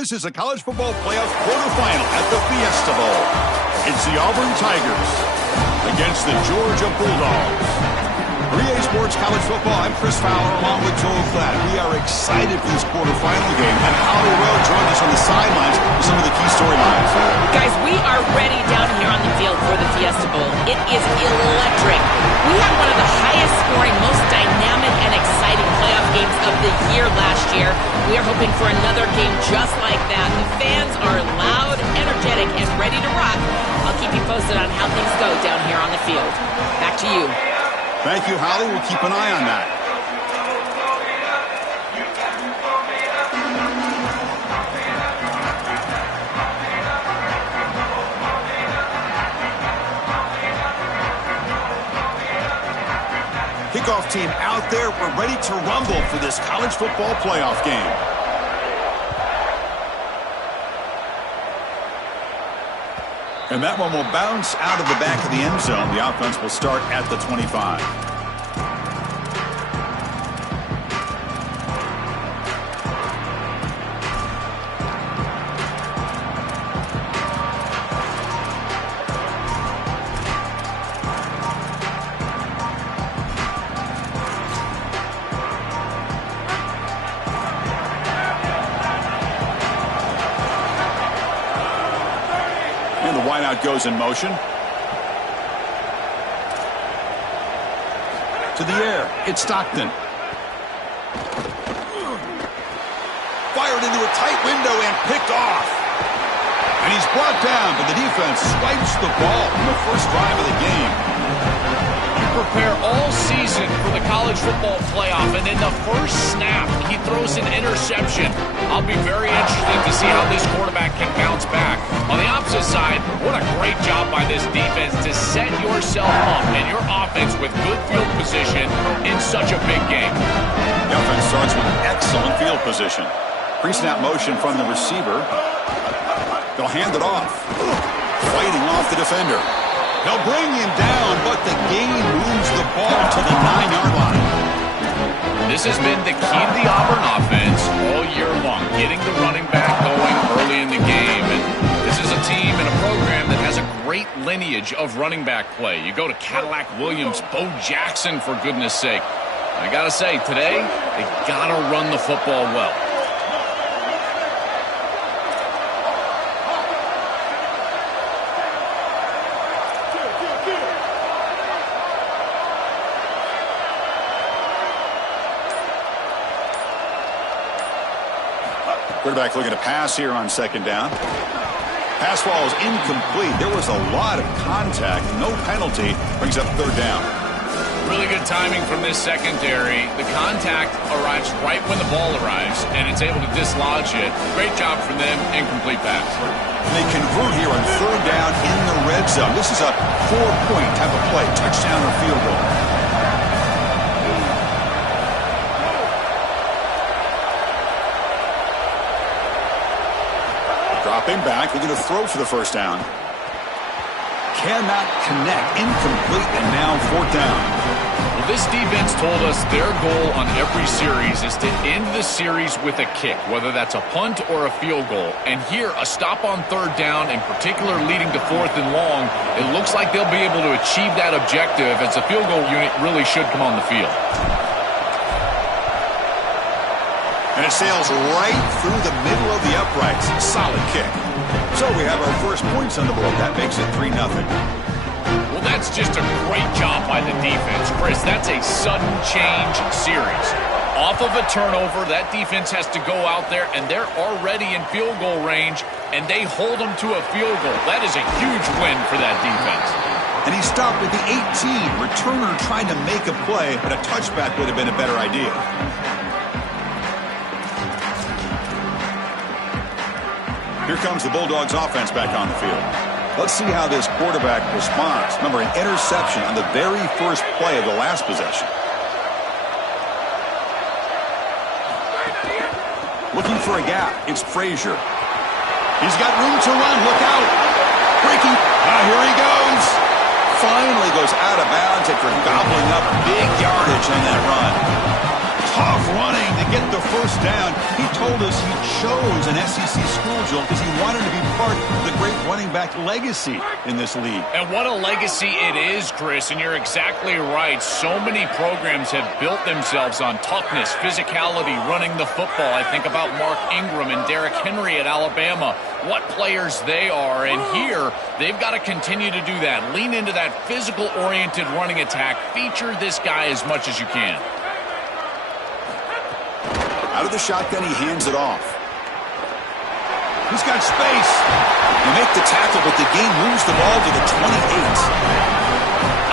This is a college football playoff quarterfinal at the Fiesta Bowl. It's the Auburn Tigers against the Georgia Bulldogs. For EA Sports College Football, I'm Chris Fowler along with Joel Klatt. We are excited for this quarterfinal game, and Holly Rowe joins us on the sidelines with some of the key storylines. Guys, we are ready down here on the field for the Fiesta Bowl. It is electric. We had one of the highest scoring, most dynamic and exciting playoff games of the year last year. We are hoping for another game just like that. The fans are loud, energetic, and ready to rock. I'll keep you posted on how things go down here on the field. Back to you. Thank you, Holly. We'll keep an eye on that. Kickoff team out there. We're ready to rumble for this college football playoff game. And that one will bounce out of the back of the end zone. The offense will start at the 25. And the wideout goes in motion. To the air. It's Stockton. Fired into a tight window and picked off. And he's brought down, but the defense swipes the ball in the first drive of the game. You prepare all season for the college football playoff, and in the first snap, he throws an interception. I'll be very interested to see how this quarterback can bounce back. On the opposite side, what a great job by this defense to set yourself up and your offense with good field position in such a big game. The offense starts with excellent field position. Pre-snap motion from the receiver. They'll hand it off. Fighting off the defender. They'll bring him down, but the game moves the ball to the 9-yard line. This has been the key to the Auburn offense all year long, getting the running back going early in the game. And this is a team and a program that has a great lineage of running back play. You go to Cadillac Williams, Bo Jackson, for goodness sake. I got to say, today, they got to run the football well. Quarterback looking to pass here on second down. Pass ball is incomplete. There was a lot of contact. No penalty. Brings up third down. Really good timing from this secondary. The contact arrives right when the ball arrives, and it's able to dislodge it. Great job from them. Incomplete pass. And they convert here on third down in the red zone. This is a 4-point type of play. Touchdown or field goal. Dropping back, looking to throw for the first down. Cannot connect, incomplete, and now fourth down. Well, this defense told us their goal on every series is to end the series with a kick, whether that's a punt or a field goal. And here, a stop on third down, in particular leading to fourth and long, it looks like they'll be able to achieve that objective as the field goal unit really should come on the field. And it sails right through the middle of the uprights. Solid kick. So we have our first points on the board. That makes it 3-0. Well, that's just a great job by the defense. Chris, that's a sudden change series. Off of a turnover, that defense has to go out there, and they're already in field goal range, and they hold them to a field goal. That is a huge win for that defense. And he stopped at the 18. Returner trying to make a play, but a touchback would have been a better idea. Here comes the Bulldogs offense back on the field. Let's see how this quarterback responds. Remember, an interception on the very first play of the last possession. Looking for a gap. It's Frazier. He's got room to run. Look out. Breaking. Here he goes. Finally goes out of bounds after gobbling up big yardage on that run. Tough running to get the the first down. He told us he chose an SEC school, Joel, because he wanted to be part of the great running back legacy in this league. And what a legacy it is, Chris, and you're exactly right. So many programs have built themselves on toughness, physicality, running the football. I think about Mark Ingram and Derrick Henry at Alabama, what players they are. And here, they've got to continue to do that. Lean into that physical-oriented running attack. Feature this guy as much as you can. Out of the shotgun, he hands it off. He's got space. They make the tackle, but the game moves the ball to the 28.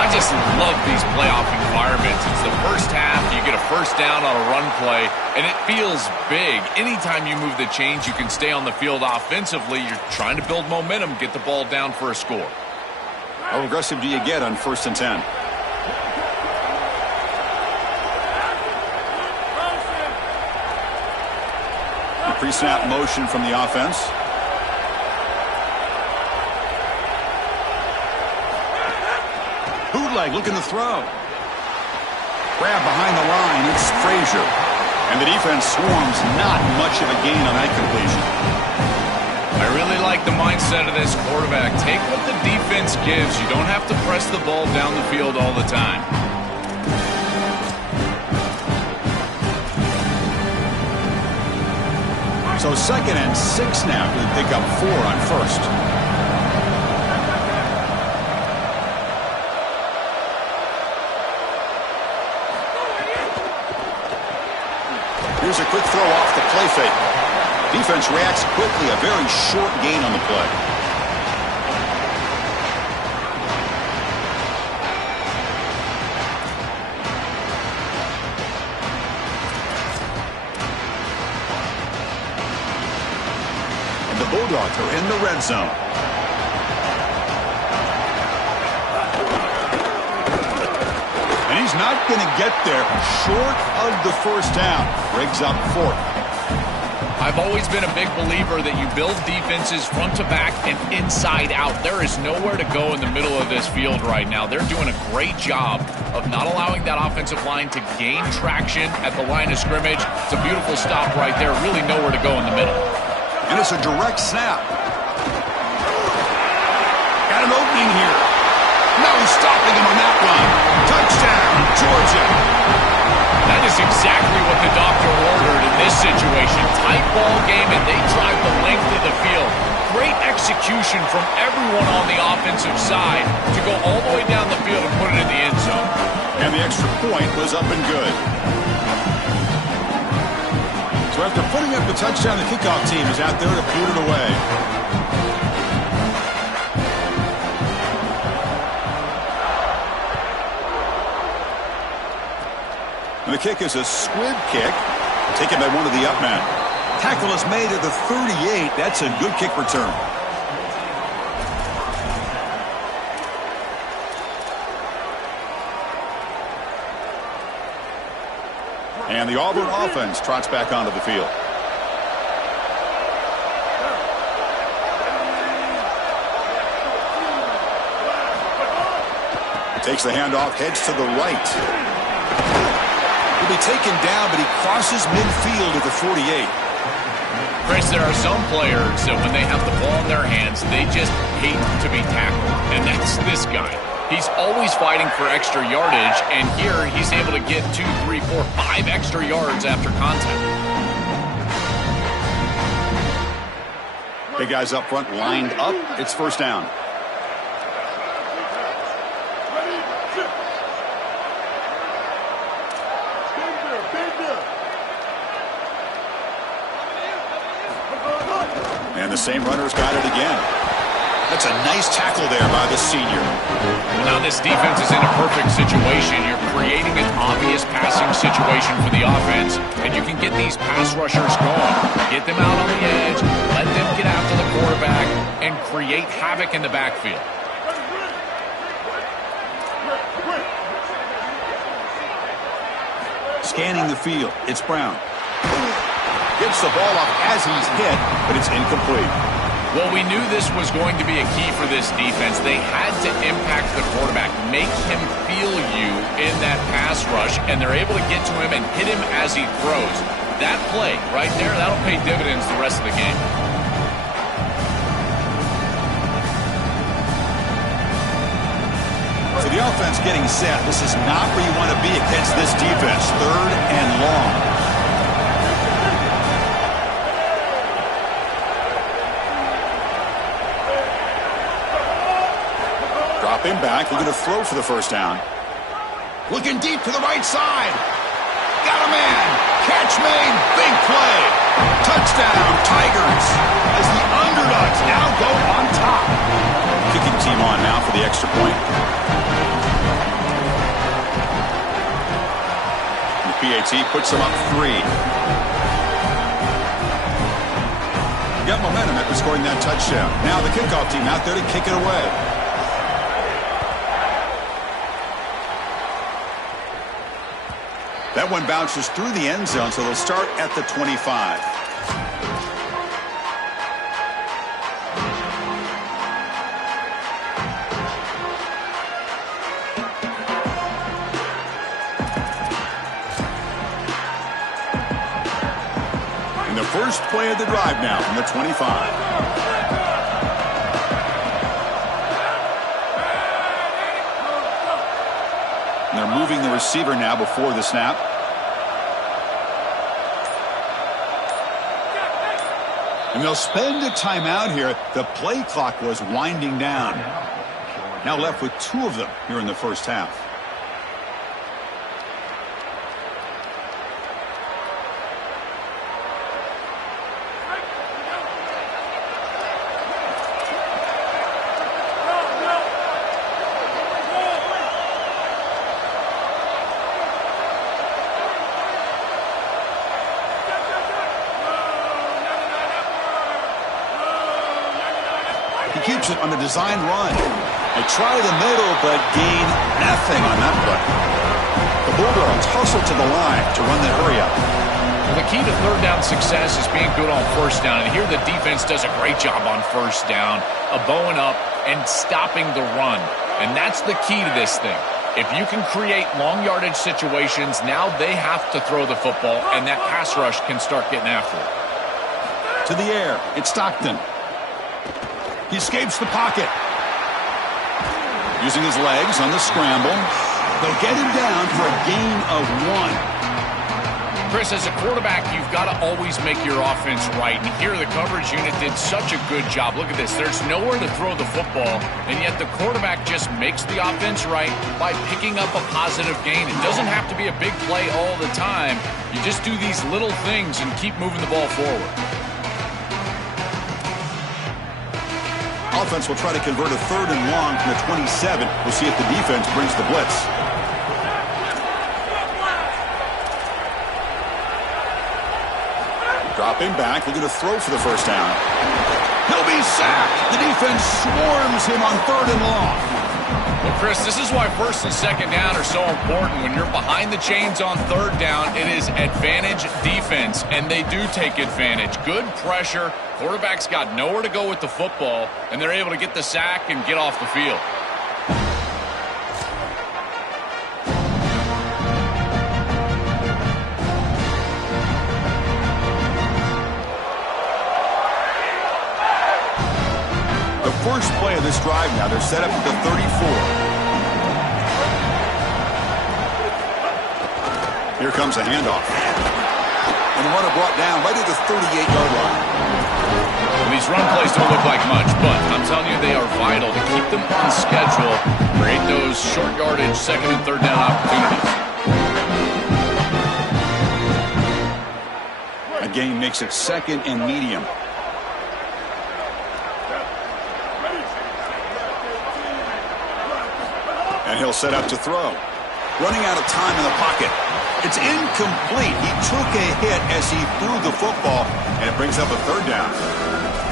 I just love these playoff environments. It's the first half, you get a first down on a run play, and it feels big. Anytime you move the chains, you can stay on the field offensively. You're trying to build momentum, get the ball down for a score. How aggressive do you get on 1st and 10? Pre-snap motion from the offense. Bootleg looking to throw. Grab behind the line. It's Frazier. And the defense swarms. Not much of a gain on that completion. I really like the mindset of this quarterback. Take what the defense gives. You don't have to press the ball down the field all the time. So 2nd and 6 now to pick up 4 on 1st. Here's a quick throw off the play fake. Defense reacts quickly. A very short gain on the play. Bulldogs are in the red zone. And he's not going to get there. Short of the first down. Briggs up 4th. I've always been a big believer that you build defenses front to back and inside out. There is nowhere to go in the middle of this field right now. They're doing a great job of not allowing that offensive line to gain traction at the line of scrimmage. It's a beautiful stop right there. Really nowhere to go in the middle. And it's a direct snap. Got an opening here. No stopping him on that one. Touchdown, Georgia. That is exactly what the doctor ordered in this situation. Tight ball game, and they drive the length of the field. Great execution from everyone on the offensive side to go all the way down the field and put it in the end zone. And the extra point was up and good. So after putting up the touchdown, the kickoff team is out there to boot it away. And the kick is a squib kick, taken by one of the up men. Tackle is made at the 38. That's a good kick return. And the Auburn offense trots back onto the field. Takes the handoff, heads to the right. He'll be taken down, but he crosses midfield at the 48. Chris, there are some players that when they have the ball in their hands, they just hate to be tackled. And that's this guy. He's always fighting for extra yardage, and here he's able to get 2, 3, 4, 5 extra yards after contact. Big guys up front lined up. It's first down. And the same runner's got it again. That's a nice tackle there by the senior. Well, now this defense is in a perfect situation. You're creating an obvious passing situation for the offense, and you can get these pass rushers going. Get them out on the edge, let them get after the quarterback, and create havoc in the backfield. Scanning the field, it's Brown. Gets the ball off as he's hit, but it's incomplete. Well, we knew this was going to be a key for this defense. They had to impact the quarterback, make him feel you in that pass rush, and they're able to get to him and hit him as he throws. That play right there, that'll pay dividends the rest of the game. So the offense getting set. This is not where you want to be against this defense. 3rd and long. Drop him back. They're going to throw for the first down. Looking deep to the right side. Got a man. Catch made. Big play. Touchdown, Tigers. As the underdogs now go on top. Kicking team on now for the extra point. The PAT puts them up 3. Got momentum after scoring that touchdown. Now the kickoff team out there to kick it away. That one bounces through the end zone, so they'll start at the 25. And the first play of the drive now from the 25. And they're moving the receiver now before the snap. And they'll spend a timeout here. The play clock was winding down. Now left with 2 of them here in the first half. Keeps it on the design run. They try the middle, but gain nothing on that play. The Bulldogs hustle to the line to run the hurry up. Well, the key to third down success is being good on first down. And here the defense does a great job on first down, bowing up and stopping the run. And that's the key to this thing. If you can create long yardage situations, now they have to throw the football, and that pass rush can start getting after it. To the air, it's Stockton. He escapes the pocket. Using his legs on the scramble. They'll get him down for a gain of 1. Chris, as a quarterback, you've got to always make your offense right. And here the coverage unit did such a good job. Look at this. There's nowhere to throw the football, and yet the quarterback just makes the offense right by picking up a positive gain. It doesn't have to be a big play all the time. You just do these little things and keep moving the ball forward. Offense will try to convert a 3rd and long from the 27. We'll see if the defense brings the blitz. Drop him back. We're going to throw for the first down. He'll be sacked. The defense swarms him on 3rd and long. Well, Chris, this is why first and second down are so important. When you're behind the chains on 3rd down, it is advantage defense, and they do take advantage. Good pressure. Quarterback's got nowhere to go with the football, and they're able to get the sack and get off the field. The first play of this drive now, they're set up at the 34. Here comes a handoff. And the runner brought down right at the 38-yard line. Well, these run plays don't look like much, but I'm telling you they are vital to keep them on schedule, create those short yardage second and third down opportunities. A gain makes it 2nd and medium. And he'll set up to throw. Running out of time in the pocket. It's incomplete. He took a hit as he threw the football, and it brings up a 3rd down.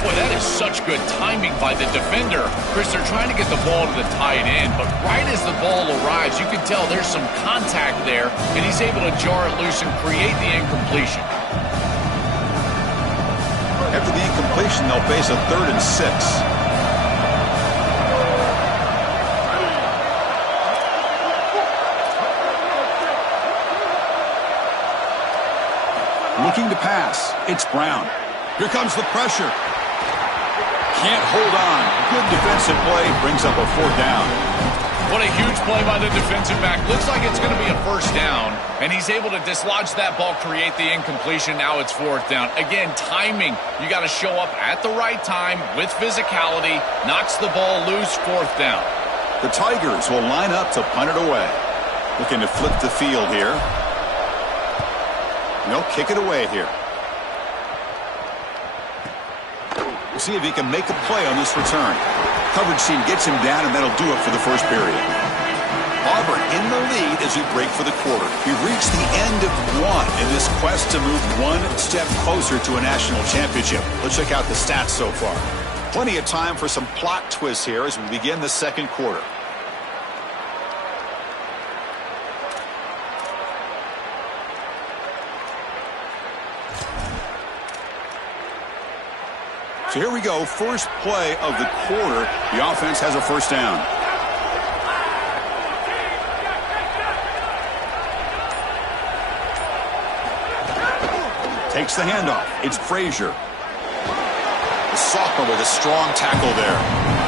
Boy, that is such good timing by the defender. Chris, they're trying to get the ball to the tight end, but right as the ball arrives, you can tell there's some contact there, and he's able to jar it loose and create the incompletion. After the incompletion, they'll face a 3rd and 6. Looking to pass. It's Brown. Here comes the pressure. Can't hold on. Good defensive play. Brings up a 4th down. What a huge play by the defensive back. Looks like it's going to be a 1st down. And he's able to dislodge that ball, create the incompletion. Now it's 4th down. Again, timing. You got to show up at the right time with physicality. Knocks the ball loose, 4th down. The Tigers will line up to punt it away. Looking to flip the field here. No, kick it away here. We'll see if he can make a play on this return. Coverage team gets him down, and that'll do it for the first period. Auburn in the lead as we break for the quarter. We've reached the end of one in this quest to move one step closer to a national championship. Let's check out the stats so far. Plenty of time for some plot twists here as we begin the second quarter. So here we go, first play of the quarter. The offense has a 1st down. Takes the handoff. It's Frazier. The sophomore with a strong tackle there.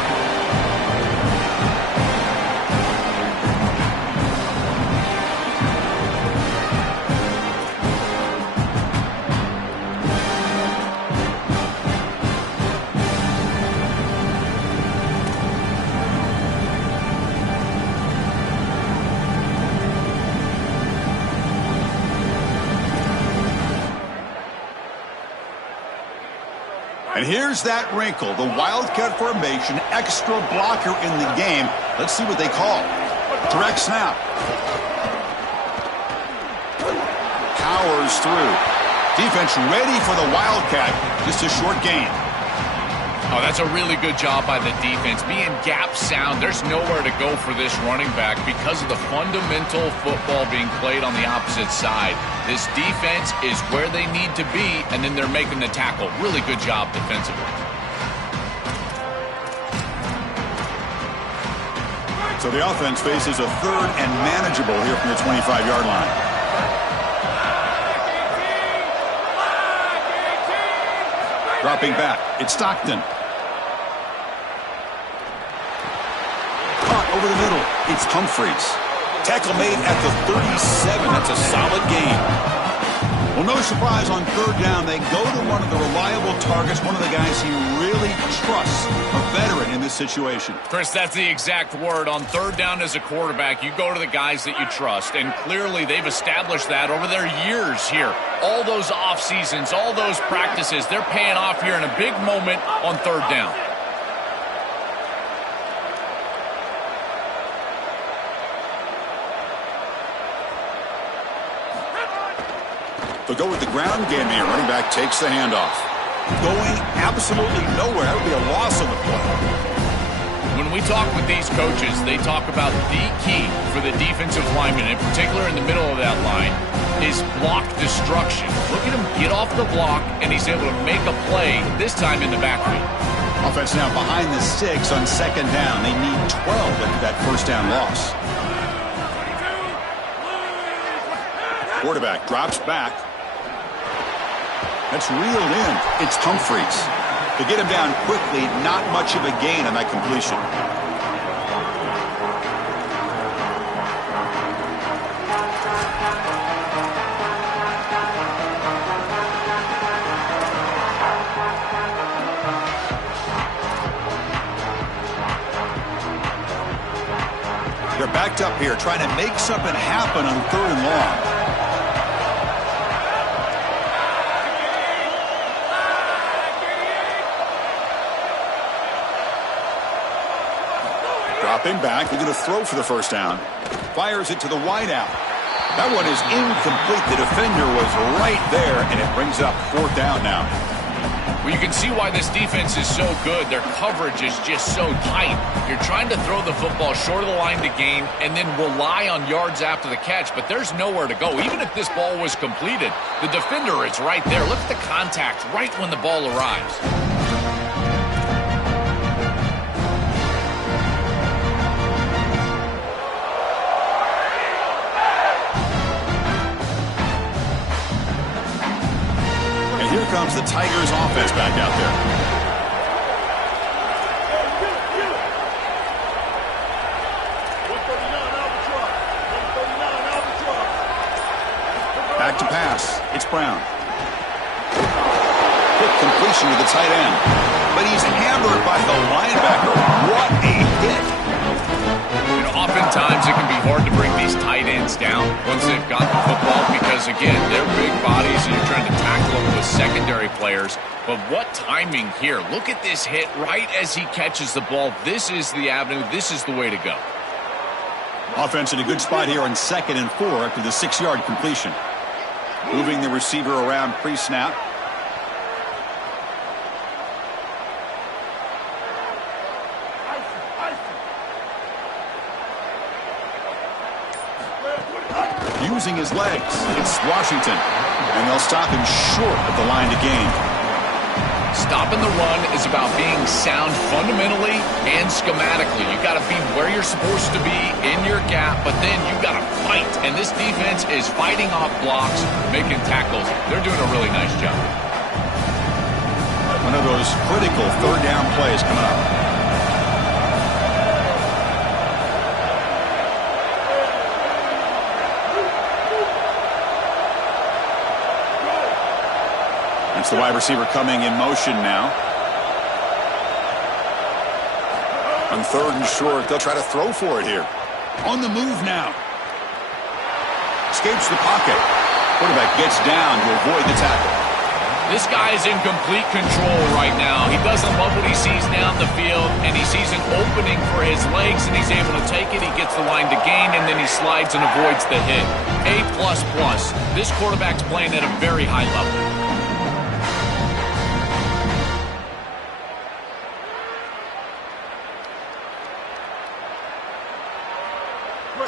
And here's that wrinkle, the Wildcat formation, extra blocker in the game. Let's see what they call. Direct snap. Powers through. Defense ready for the Wildcat. Just a short gain. Oh, that's a really good job by the defense. Being gap sound, there's nowhere to go for this running back because of the fundamental football being played on the opposite side. This defense is where they need to be, and then they're making the tackle. Really good job defensively. So the offense faces a 3rd and manageable here from the 25-yard line. Dropping back, it's Stockton. Caught over the middle, it's Humphreys. Tackle made at the 37. That's a solid game. Well, no surprise on 3rd down. They go to one of the reliable targets, one of the guys he really trusts, a veteran in this situation. Chris, that's the exact word. On 3rd down as a quarterback, you go to the guys that you trust, and clearly they've established that over their years here. All those off seasons, all those practices, they're paying off here in a big moment on 3rd down. They'll go with the ground game here. Running back takes the handoff. Going absolutely nowhere. That would be a loss on the play. When we talk with these coaches, they talk about the key for the defensive lineman, in particular in the middle of that line, is block destruction. Look at him get off the block, and he's able to make a play, this time in the backfield. Offense now behind the 6 on 2nd down. They need 12 after that 1st down loss. Quarterback drops back. That's reeled in. It's Humphreys. To get him down quickly, not much of a gain on that completion. They're backed up here, trying to make something happen on 3rd and long. Dropping back, they're going to throw for the 1st down. Fires it to the wideout. That one is incomplete. The defender was right there, and it brings up 4th down now. Well, you can see why this defense is so good. Their coverage is just so tight. You're trying to throw the football short of the line to gain and then rely on yards after the catch, but there's nowhere to go. Even if this ball was completed, the defender is right there. Look at the contact right when the ball arrives. comes the Tigers offense back out there. Back to pass. It's Brown. Quick completion to the tight end. But he's hammered by the linebacker. What a hit. You know, oftentimes it can be hard to bring these tight ends down once they've got the football because, again, they're big bodies and you're trying to tackle them with secondary players. But what timing here. Look at this hit right as he catches the ball. This is the avenue. This is the way to go. Offense in a good spot here on 2nd and 4 after the 6-yard completion. Moving the receiver around pre-snap. Using his legs, it's Washington. And they'll stop him short of the line to gain. Stopping the run is about being sound fundamentally and schematically. You got to be where you're supposed to be in your gap, but then you got to fight. And this defense is fighting off blocks, making tackles. They're doing a really nice job. One of those critical 3rd down plays coming up. That's the wide receiver coming in motion now. On 3rd and short, they'll try to throw for it here. On the move now. Escapes the pocket. Quarterback gets down to avoid the tackle. This guy is in complete control right now. He doesn't love what he sees down the field, and he sees an opening for his legs, and he's able to take it. He gets the line to gain, and then he slides and avoids the hit. A++. This quarterback's playing at a very high level.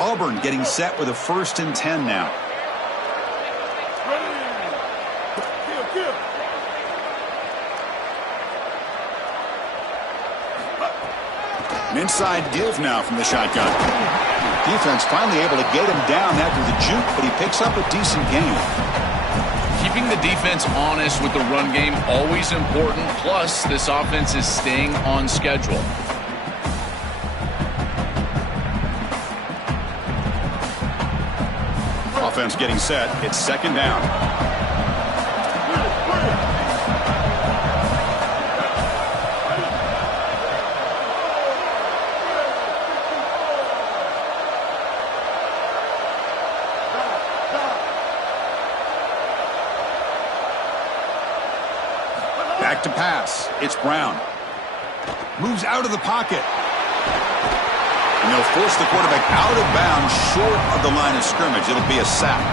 Auburn getting set with a 1st and 10 now. An inside give now from the shotgun. Defense finally able to get him down after the juke, but he picks up a decent gain. Keeping the defense honest with the run game, always important. Plus, this offense is staying on schedule. Offense getting set. It's 2nd down. Back to pass. It's Brown. Moves out of the pocket. And they'll force the quarterback out of bounds short of the line of scrimmage. It'll be a sack.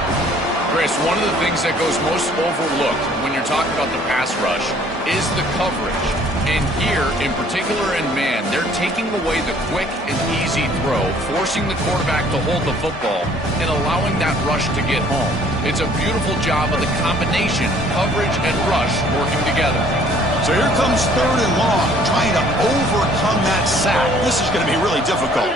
Chris, one of the things that goes most overlooked when you're talking about the pass rush is the coverage. And here, in particular in man, they're taking away the quick and easy throw, forcing the quarterback to hold the football, and allowing that rush to get home. It's a beautiful job of the combination, coverage and rush working together. So here comes 3rd and long, trying to overcome that sack. This is going to be really difficult.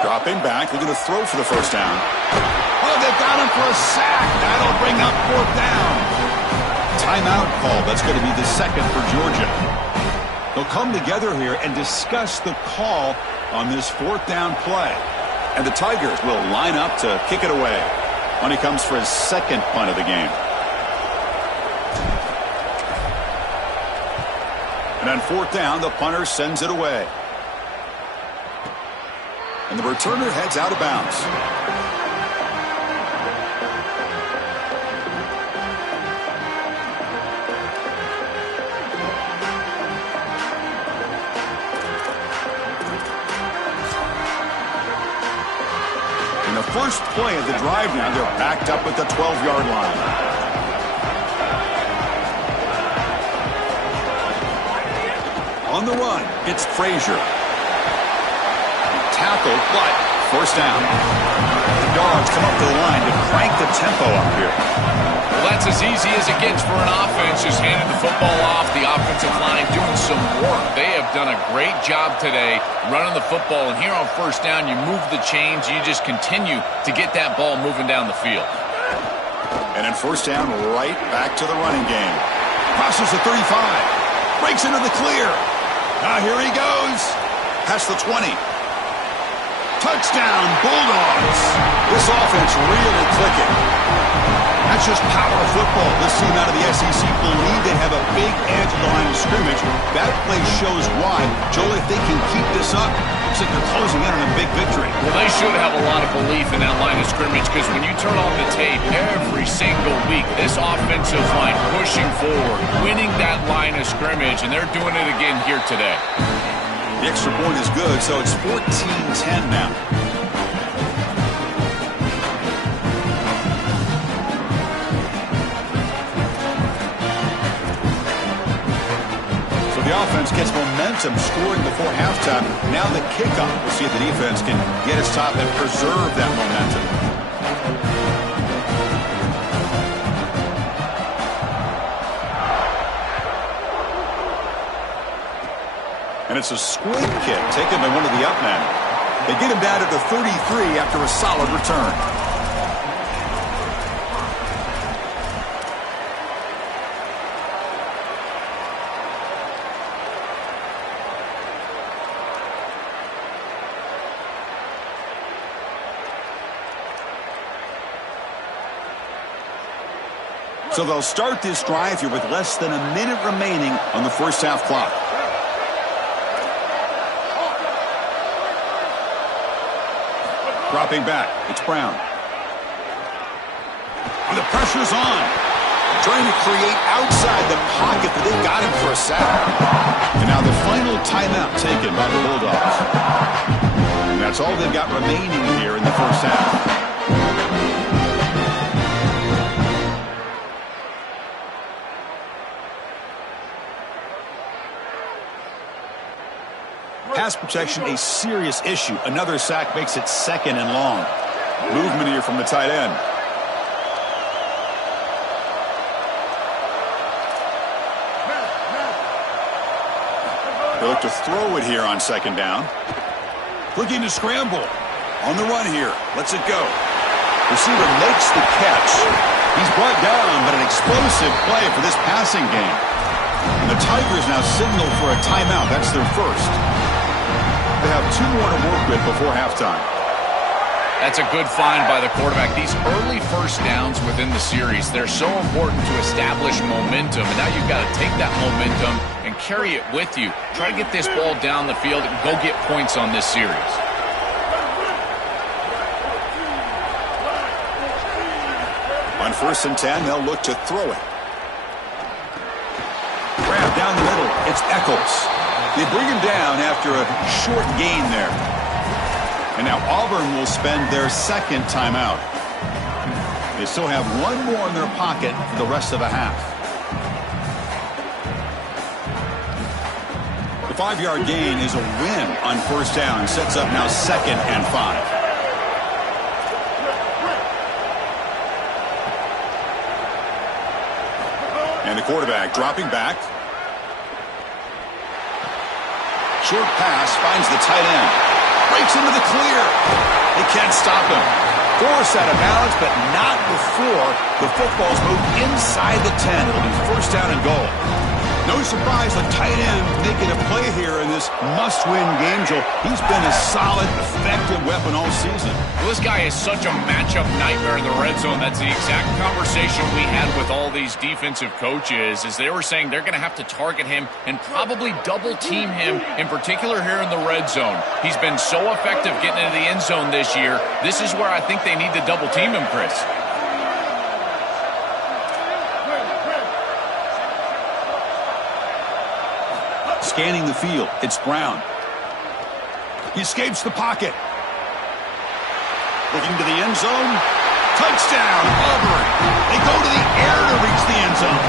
Dropping back, looking to throw for the 1st down. Oh, they've got him for a sack. That'll bring up 4th down. Timeout call. That's going to be the 2nd for Georgia. They'll come together here and discuss the call on this 4th down play. And the Tigers will line up to kick it away when he comes for his 2nd punt of the game. And on 4th down, the punter sends it away. And the returner heads out of bounds. In the first play of the drive now, they're backed up at the 12-yard line. On the run, it's Frazier. Tackled, but 1st down. The Dogs come up to the line to crank the tempo up here. Well, that's as easy as it gets for an offense, just handing the football off. The offensive line doing some work. They have done a great job today running the football. And here on 1st down, you move the chains. You just continue to get that ball moving down the field. And then first down, right back to the running game. Crosses the 35. Breaks into the clear. Now here he goes. Past the 20. Touchdown, Bulldogs. This offense really clicking. That's just power football. This team out of the SEC believe they have a big edge of the line of scrimmage. That play shows why. Joel, if they can keep this up, looks like they're closing in on a big victory. Well, they should have a lot of belief in that line of scrimmage because when you turn on the tape every single week, this offensive line pushing forward, winning that line of scrimmage, and they're doing it again here today. The extra point is good, so it's 14-10 now. So the offense gets momentum scoring before halftime. Now the kickoff. We'll see if the defense can get its top and preserve that momentum. And it's a squib kick taken by one of the up men. They get him down to the 33 after a solid return. So they'll start this drive here with less than a minute remaining on the first half clock. Dropping back, it's Brown. And the pressure's on. Trying to create outside the pocket, but they've got him for a sack. And now the final timeout taken by the Bulldogs. And that's all they've got remaining here in the first half. Pass protection, a serious issue. Another sack makes it second and long. Movement here from the tight end. They look to throw it here on second down. Looking to scramble. On the run here. Lets it go. Receiver makes the catch. He's brought down, but an explosive play for this passing game. And the Tigers now signal for a timeout. That's their first. They have 2 more to work with before halftime. That's a good find by the quarterback. These early first downs within the series, they're so important to establish momentum. And now you've got to take that momentum and carry it with you. Try to get this ball down the field and go get points on this series. On 1st and 10, they'll look to throw it. Grab down the middle. It's Eccles. They bring him down after a short gain there. And now Auburn will spend their second timeout. They still have 1 more in their pocket for the rest of the half. The 5-yard gain is a win on first down. Sets up now 2nd and 5. And the quarterback dropping back. Short pass finds the tight end. Breaks into the clear. They can't stop him. Forced out of balance, but not before the football's moved inside the 10. It'll be first down and goal. No surprise, the tight end making a play here in this must-win game, Joel. He's been a solid, effective weapon all season. Well, this guy is such a matchup nightmare in the red zone. That's the exact conversation we had with all these defensive coaches, as they were saying they're going to have to target him and probably double-team him, in particular here in the red zone. He's been so effective getting into the end zone this year. This is where I think they need to double-team him, Chris. Scanning the field, it's Brown. He escapes the pocket. Looking to the end zone. Touchdown, Auburn. They go to the air to reach the end zone.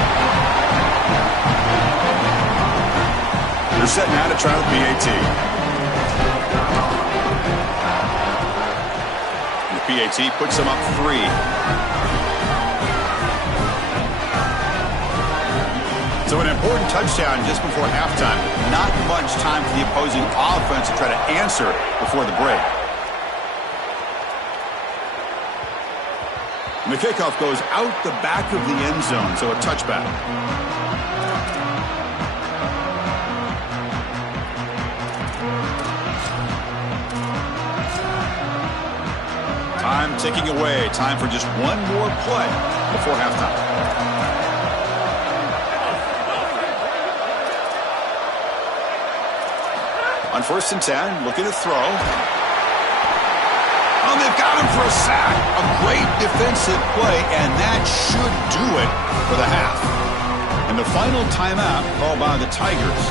They're setting out to try the PAT. And the PAT puts them up 3. So an important touchdown just before halftime. Not much time for the opposing offense to try to answer before the break. And the kickoff goes out the back of the end zone, so a touchback. Time ticking away. Time for just one more play before halftime. On 1st and 10, looking to throw. Oh, they've got him for a sack. A great defensive play, and that should do it for the half. And the final timeout called by the Tigers.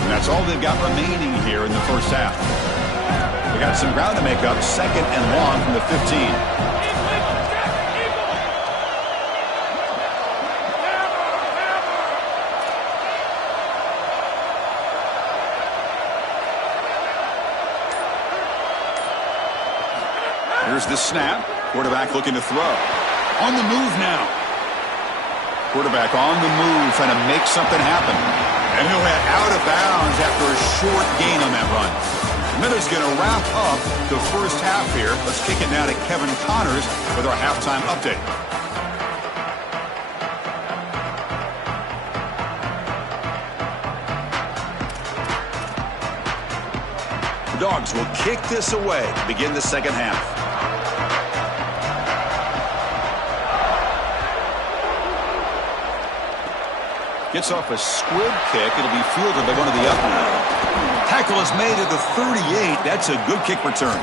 And that's all they've got remaining here in the first half. They got some ground to make up, 2nd and long from the 15. Here's the snap. Quarterback looking to throw. On the move now. Quarterback on the move, trying to make something happen. And he'll head out of bounds after a short gain on that run. Miller's going to wrap up the first half here. Let's kick it now to Kevin Connors with our halftime update. The Dogs will kick this away to begin the second half. Gets off a squib kick. It'll be fielded by one of the up men. Tackle is made at the 38. That's a good kick return.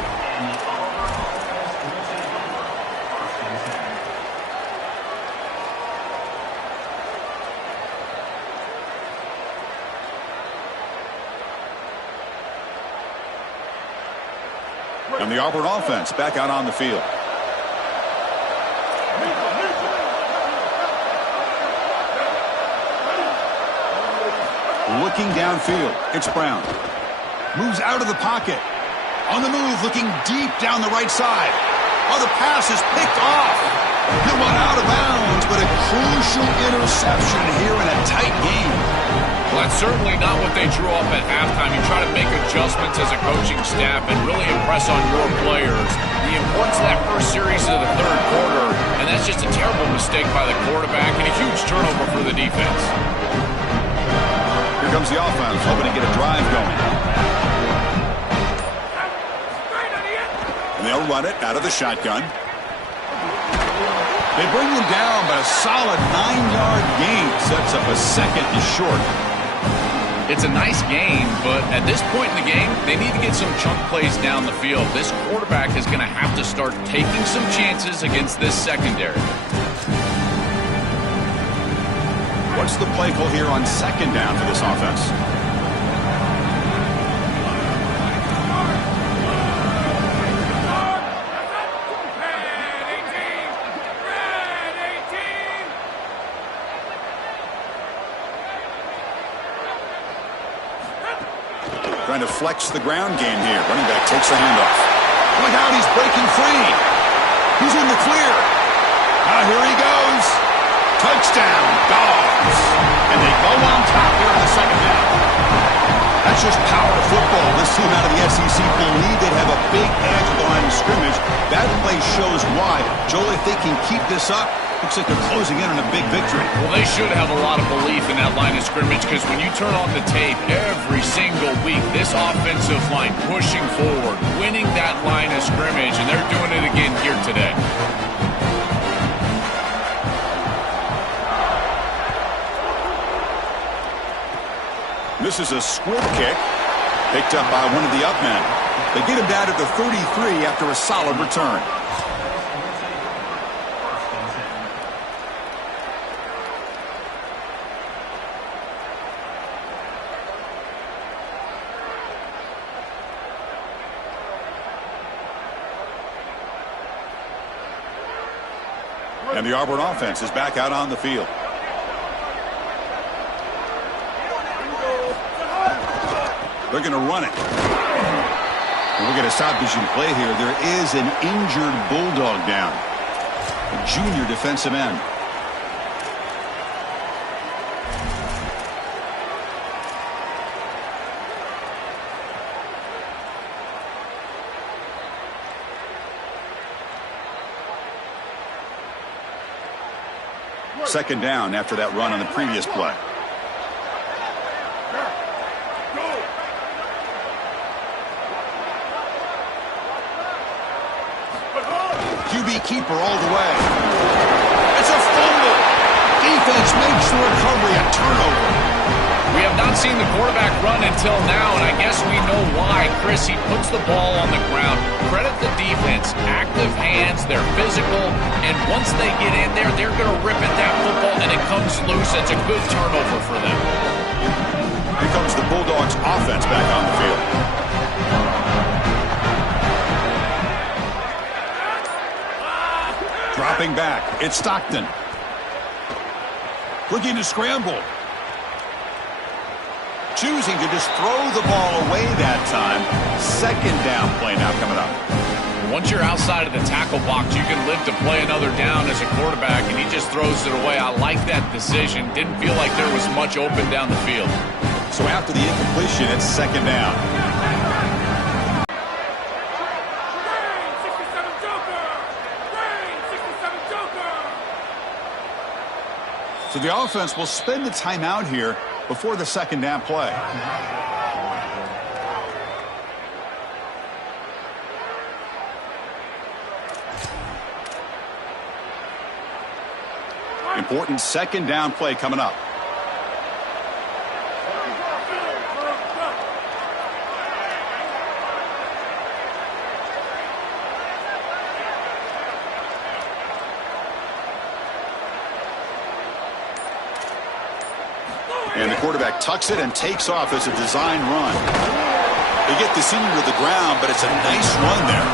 And the Auburn offense back out on the field. Looking downfield, it's Brown. Moves out of the pocket. On the move, looking deep down the right side. Oh, the pass is picked off. He'll run out of bounds, but a crucial interception here in a tight game. Well, that's certainly not what they drew up at halftime. You try to make adjustments as a coaching staff and really impress on your players. The importance of that first series of the third quarter, and that's just a terrible mistake by the quarterback and a huge turnover for the defense. Here comes the offense, hoping to get a drive going. And they'll run it out of the shotgun. They bring him down, but a solid 9-yard gain sets up a 2nd and short. It's a nice game, but at this point in the game, they need to get some chunk plays down the field. This quarterback is going to have to start taking some chances against this secondary. What's the play call here on 2nd down for this offense? Trying to flex the ground game here. Running back takes the handoff. Look out, he's breaking free. He's in the clear. Here he goes. Touchdown, Dogs. And they go on top here in the second half. That's just power football. This team out of the SEC believe they'd have a big edge at the line of scrimmage. That play shows why. Joel, if they can keep this up, looks like they're closing in on a big victory. Well, they should have a lot of belief in that line of scrimmage because when you turn on the tape every single week, this offensive line pushing forward, winning that line of scrimmage, and they're doing it again here today. This is a squib kick picked up by one of the up men. They get him down at the 33 after a solid return. And the Auburn offense is back out on the field. They're going to run it. And we're going to stop vision play here. There is an injured Bulldog down. A junior defensive end. Second down after that run on the previous play. QB keeper all the way. It's a fumble. Defense makes the recovery a turnover. We have not seen the quarterback run until now, and I guess we know why. Chris, he puts the ball on the ground. Credit the defense. Active hands, they're physical, and once they get in there, they're going to rip at that football, and it comes loose. It's a good turnover for them. Here comes the Bulldogs offense back on the field. Dropping back, it's Stockton. Looking to scramble. Choosing to just throw the ball away that time. Second down play now coming up. Once you're outside of the tackle box, you can live to play another down as a quarterback, and he just throws it away. I like that decision. Didn't feel like there was much open down the field. So after the incompletion, it's second down. So the offense will spend the timeout here before the second down play. Important second down play coming up. And the quarterback tucks it and takes off as a design run. They get the senior to the ground, but it's a nice run there.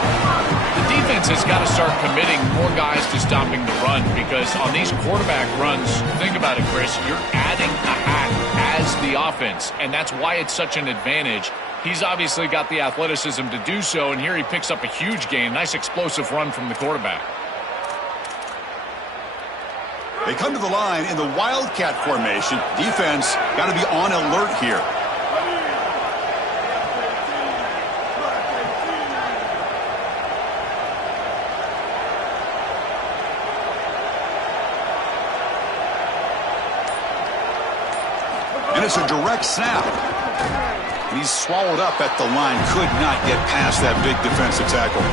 The defense has got to start committing more guys to stopping the run, because on these quarterback runs, think about it, Chris, you're adding a hat as the offense, and that's why it's such an advantage. He's obviously got the athleticism to do so, and here he picks up a huge gain. Nice explosive run from the quarterback. They come to the line in the Wildcat formation. Defense got to be on alert here. And it's a direct snap. And he's swallowed up at the line. Could not get past that big defensive tackle.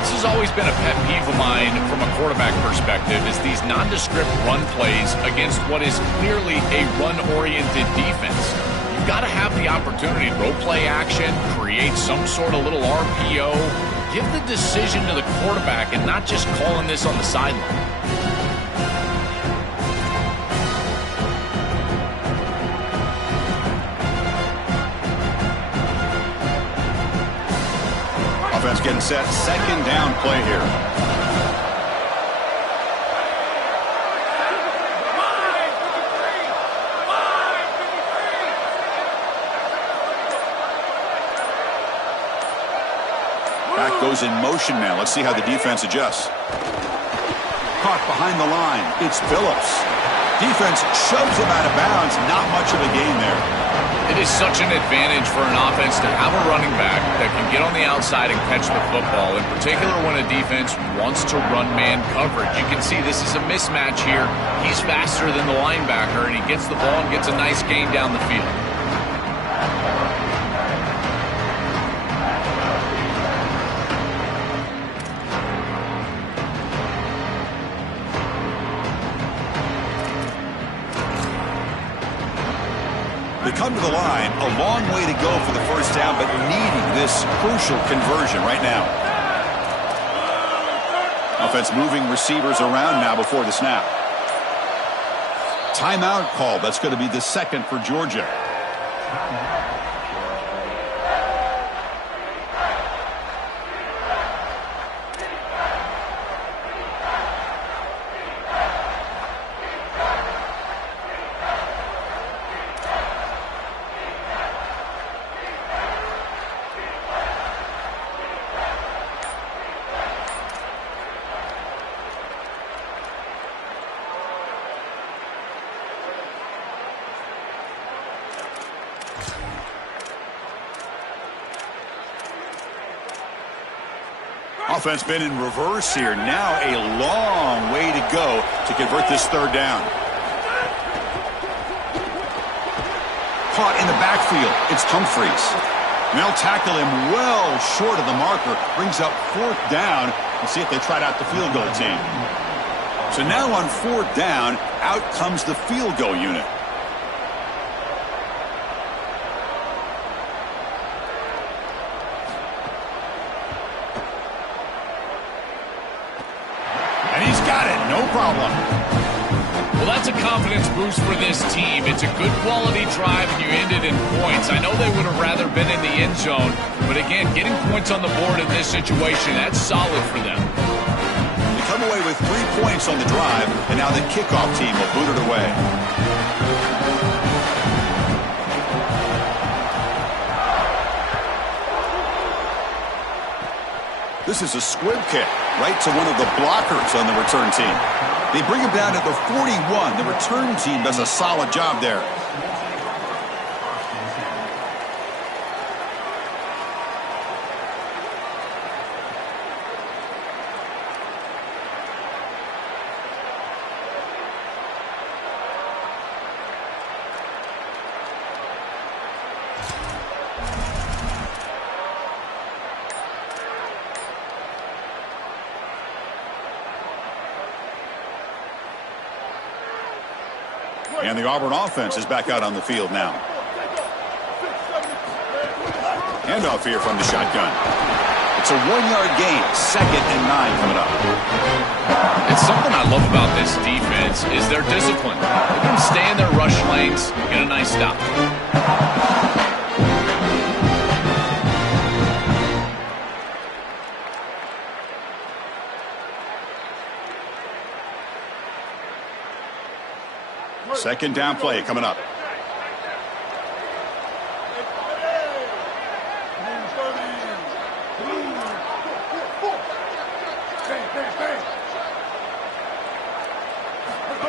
This has always been a pet peeve of mine from a quarterback perspective, is these nondescript run plays against what is clearly a run-oriented defense. You've got to have the opportunity to role play action, create some sort of little RPO, give the decision to the quarterback and not just calling this on the sideline. Offense getting set. Second down play here. Back goes in motion now. Let's see how the defense adjusts. Caught behind the line. It's Phillips. Defense shoves him out of bounds. Not much of a gain there. It is such an advantage for an offense to have a running back that can get on the outside and catch the football, in particular when a defense wants to run man coverage. You can see this is a mismatch here. He's faster than the linebacker, and he gets the ball and gets a nice gain down the field. They come to the line, a long way to go for the first down, but needing this crucial conversion right now. Offense moving receivers around now before the snap. Timeout call. That's going to be the second for Georgia. Offense been in reverse here. Now a long way to go to convert this third down. Caught in the backfield. It's Humphreys. And they'll tackle him well short of the marker. Brings up fourth down. And see if they tried out the field goal team. So now on fourth down, out comes the field goal unit. And he's got it. No problem. Well, that's a confidence boost for this team. It's a good quality drive, and you ended in points. I know they would have rather been in the end zone, but again, getting points on the board in this situation, that's solid for them. They come away with 3 points on the drive, and now the kickoff team will boot it away. This is a squib kick right to one of the blockers on the return team. They bring him down at the 41. The return team does a solid job there. And the Auburn offense is back out on the field now. Handoff here from the shotgun. It's a 1-yard gain. 2nd and 9 coming up. It's something I love about this defense is their discipline. They can stay in their rush lanes, get a nice stop. Second down play coming up.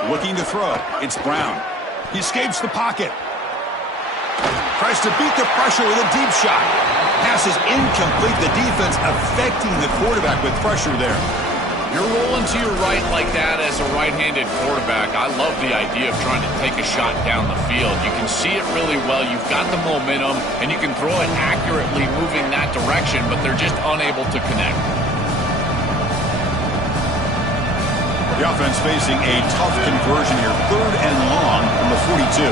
Looking to throw. It's Brown. He escapes the pocket. Tries to beat the pressure with a deep shot. Pass is incomplete. The defense affecting the quarterback with pressure there. You're rolling to your right like that as a right-handed quarterback. I love the idea of trying to take a shot down the field. You can see it really well. You've got the momentum, and you can throw it accurately moving that direction, but they're just unable to connect. The offense facing a tough conversion here. 3rd and long from the 42.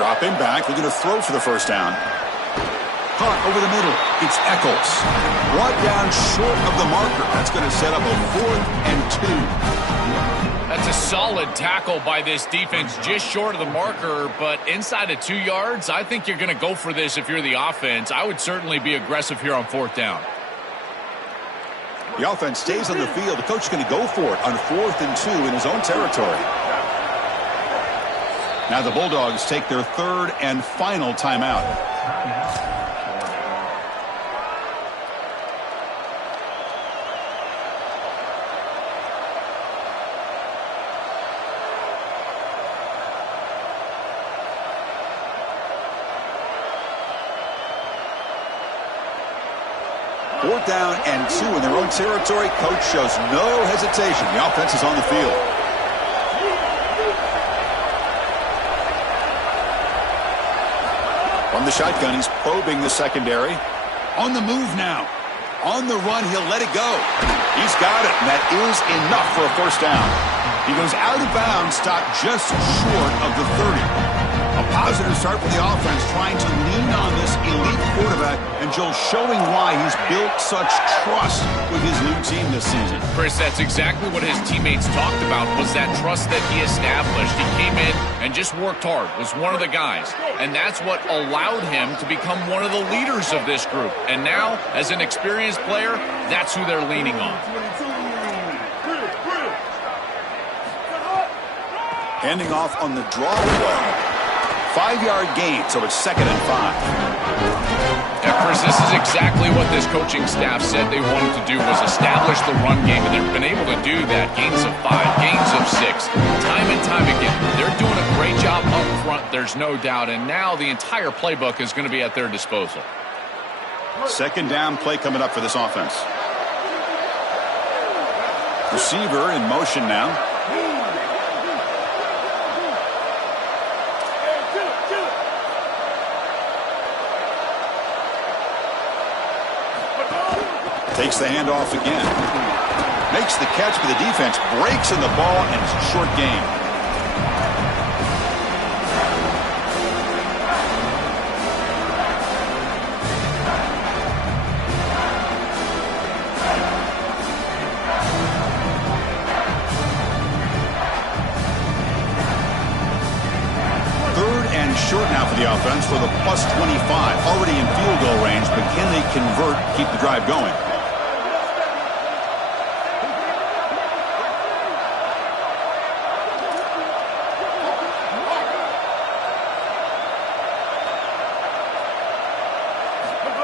Dropping back, looking to throw for the first down. Caught over the middle. It's Eccles. Brought down short of the marker. That's going to set up a 4th and 2. That's a solid tackle by this defense, just short of the marker, but inside of 2 yards, I think you're going to go for this if you're the offense. I would certainly be aggressive here on 4th down. The offense stays on the field. The coach is going to go for it on 4th and 2 in his own territory. Now the Bulldogs take their 3rd and final timeout. Fourth down and 2 in their own territory. Coach shows no hesitation. The offense is on the field. From the shotgun, he's probing the secondary. On the move now. On the run, he'll let it go. He's got it, and that is enough for a first down. He goes out of bounds, stopped just short of the 30. A positive start for the offense, trying to lean on this elite quarterback, and Joel showing why he's built such trust with his new team this season. Chris, that's exactly what his teammates talked about, was that trust that he established. He came in and just worked hard, was one of the guys, and that's what allowed him to become one of the leaders of this group. And now, as an experienced player, that's who they're leaning on. Handing off on the draw play. 5-yard gain, so it's 2nd and 5. Yeah, Chris, this is exactly what this coaching staff said they wanted to do, was establish the run game, and they've been able to do that. Gains of 5, gains of 6, time and time again. They're doing a great job up front, there's no doubt, and now the entire playbook is going to be at their disposal. Second down play coming up for this offense. Receiver in motion now. Takes the handoff again. Makes the catch, but the defense breaks in the ball, and it's a short gain. Third and short now for the offense for the +25. Already in field goal range, but can they convert, keep the drive going?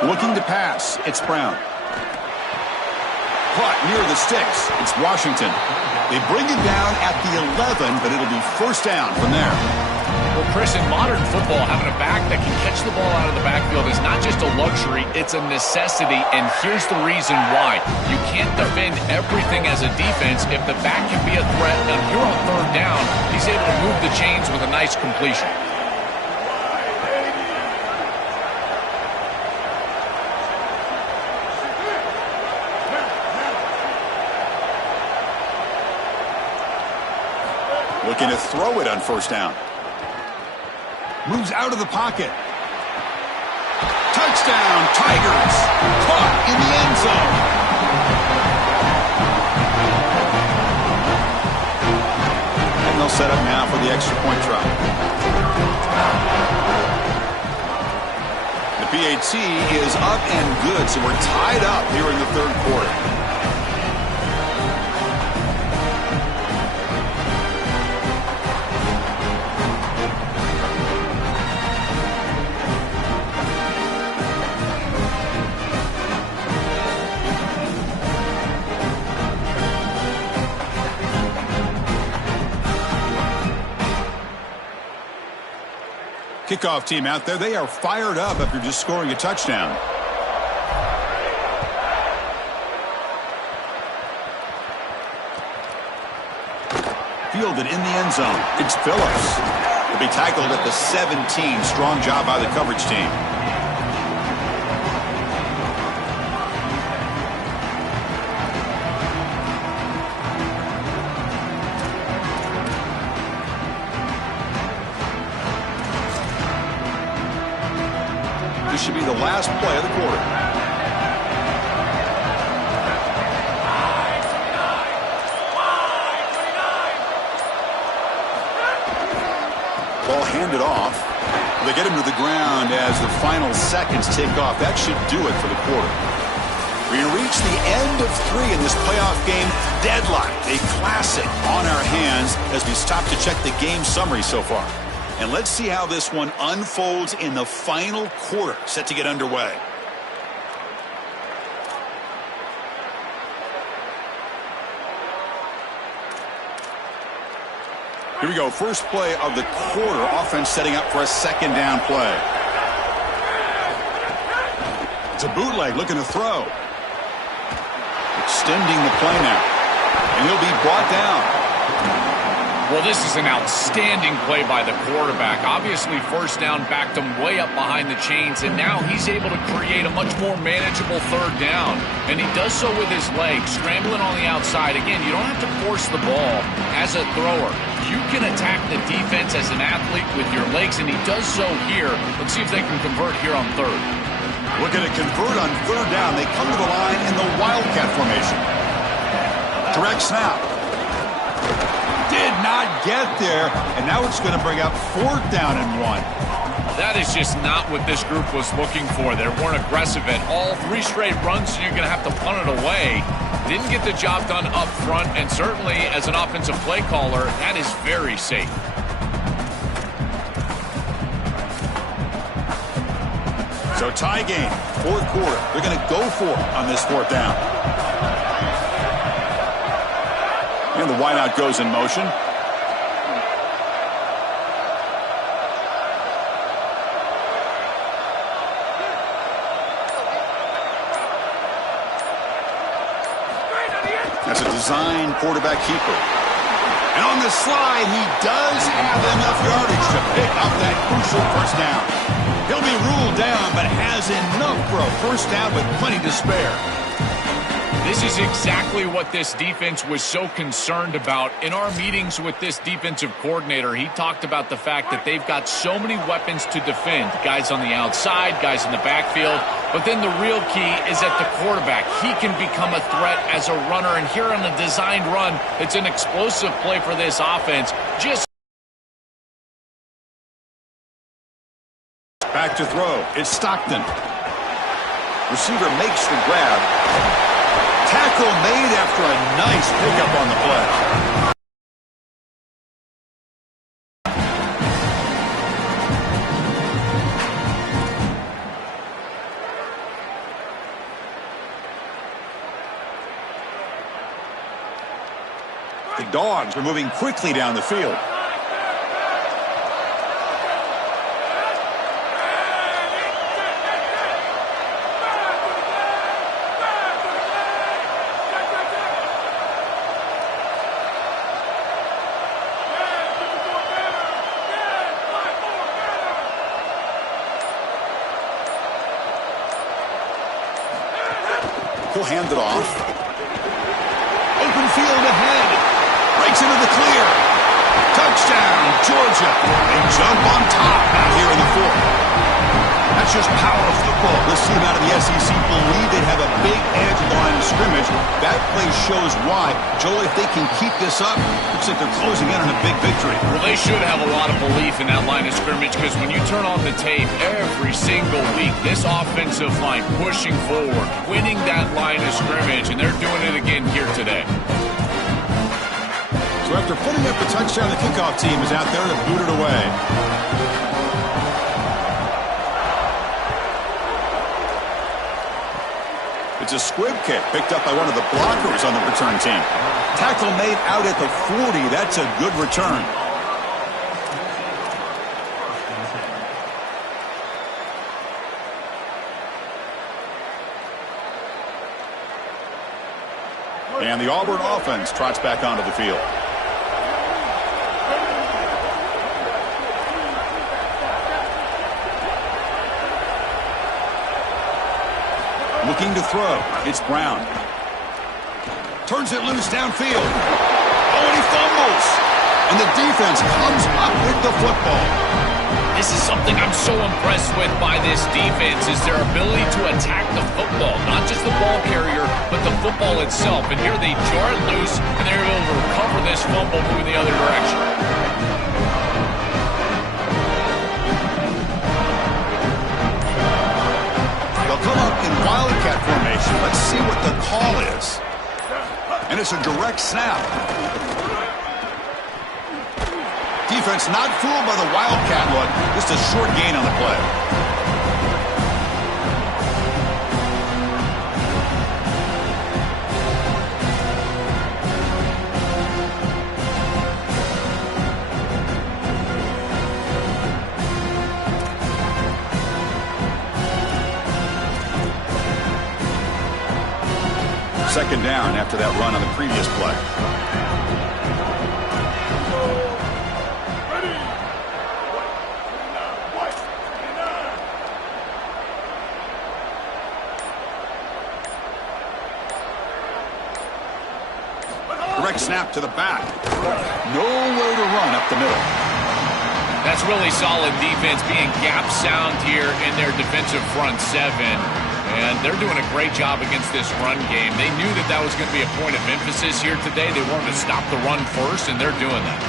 Looking to pass, it's Brown. Caught near the sticks, it's Washington. They bring it down at the 11, but it'll be first down from there. Well, Chris, in modern football, having a back that can catch the ball out of the backfield is not just a luxury, it's a necessity, and here's the reason why. You can't defend everything as a defense if the back can be a threat. Now, here on third down, he's able to move the chains with a nice completion. Looking to throw it on first down. Moves out of the pocket. Touchdown, Tigers. Caught in the end zone. And they'll set up now for the extra point try. The PAT is up and good, so we're tied up here in the third quarter. Kickoff team out there, they are fired up after just scoring a touchdown. Fielded in the end zone. It's Phillips. He'll be tackled at the 17. Strong job by the coverage team. This should be the last play of the quarter. Ball handed off. They get him to the ground as the final seconds tick off. That should do it for the quarter. We reach the end of 3 in this playoff game. Deadlock, a classic on our hands as we stop to check the game summary so far. And let's see how this one unfolds in the final quarter, set to get underway. Here we go. First play of the quarter. Offense setting up for a second down play. It's a bootleg looking to throw. Extending the play now. And he'll be brought down. Well, this is an outstanding play by the quarterback. Obviously, first down backed him way up behind the chains, and now he's able to create a much more manageable third down. And he does so with his legs, scrambling on the outside. Again, you don't have to force the ball as a thrower. You can attack the defense as an athlete with your legs, and he does so here. Let's see if they can convert here on third. Looking to convert on third down. They come to the line in the Wildcat formation. Direct snap. Did not get there, and now it's going to bring up fourth down and 1. That is just not what this group was looking for. They weren't aggressive at all. 3 straight runs, so you're going to have to punt it away. Didn't get the job done up front, and certainly as an offensive play caller, that is very safe. So tie game, fourth quarter. They're going to go for it on this fourth down. And the wideout goes in motion. That's a design quarterback keeper. And on the slide, he does have enough yardage to pick up that crucial first down. He'll be ruled down, but has enough for a first down with plenty to spare. This is exactly what this defense was so concerned about. In our meetings with this defensive coordinator, he talked about the fact that they've got so many weapons to defend. Guys on the outside, guys in the backfield. But then the real key is at the quarterback. He can become a threat as a runner. And here on a designed run, it's an explosive play for this offense. Just back to throw. It's Stockton. Receiver makes the grab. Tackle made after a nice pickup on the play. The Dogs are moving quickly down the field. He'll hand it off. Open field ahead. Breaks into the clear. Touchdown, Georgia. They jump on top out here in the fourth. That's just power football. This team out of the SEC believe they have a big edge in the line of scrimmage. That play shows why. Joel, if they can keep this up, looks like they're closing in on a big victory. Well, they should have a lot of belief in that line of scrimmage because when you turn on the tape every single week, this offensive line pushing forward, winning that line of scrimmage, and they're doing it again here today. So after putting up the touchdown, the kickoff team is out there to boot it away. It's a squib kick picked up by one of the blockers on the return team. Tackle made out at the 40. That's a good return. And the Auburn offense trots back onto the field. Looking to throw. It's Brown. Turns it loose downfield. Oh, and he fumbles. And the defense comes up with the football. This is something I'm so impressed with by this defense is their ability to attack the football. Not just the ball carrier, but the football itself. And here they jar it loose, and they're able to recover this fumble moving the other direction. They'll come up in Wildcat formation. Let's see what the call is. And it's a direct snap. Defense not fooled by the Wildcat look. Just a short gain on the play. Second down after that run on the previous play. Direct snap to the back. Nowhere to run up the middle. That's really solid defense, being gap sound here in their defensive front seven. And they're doing a great job against this run game. They knew that that was going to be a point of emphasis here today. They wanted to stop the run first, and they're doing that.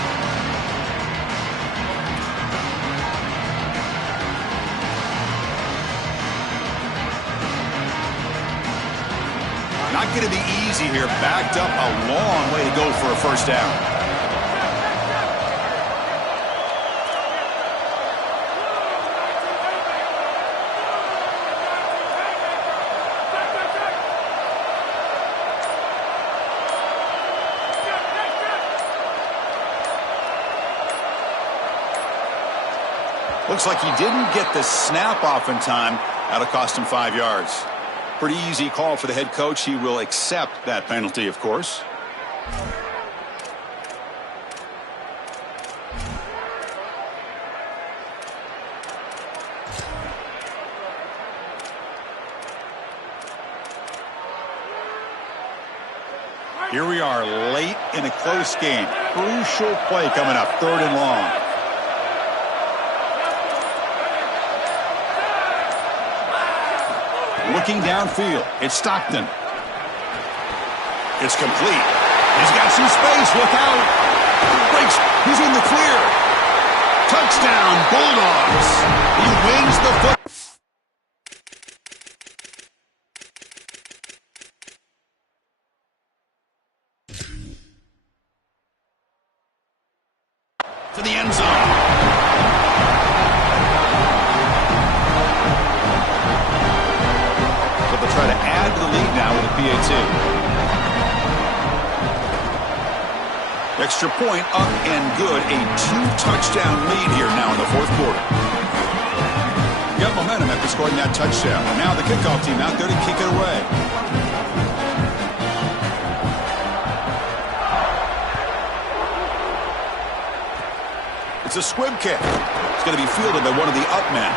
Not going to be easy here. Backed up a long way to go for a first down. Looks like he didn't get the snap off in time. That'll cost him 5 yards. Pretty easy call for the head coach. He will accept that penalty, of course. Here we are late in a close game. Crucial play coming up, 3rd and long. Looking downfield, it's Stockton. It's complete. He's got some space, look out. Breaks, he's in the clear. Touchdown, Bulldogs. He wins the football. To the end zone. So they'll try to add to the lead now with a PAT. Extra point up and good. A 2-touchdown lead here now in the 4th quarter. Got momentum after scoring that touchdown. And now the kickoff team out there to kick it away. It's a squib kick. It's going to be fielded by one of the up men.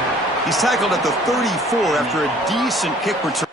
He's tackled at the 34 after a decent kick return.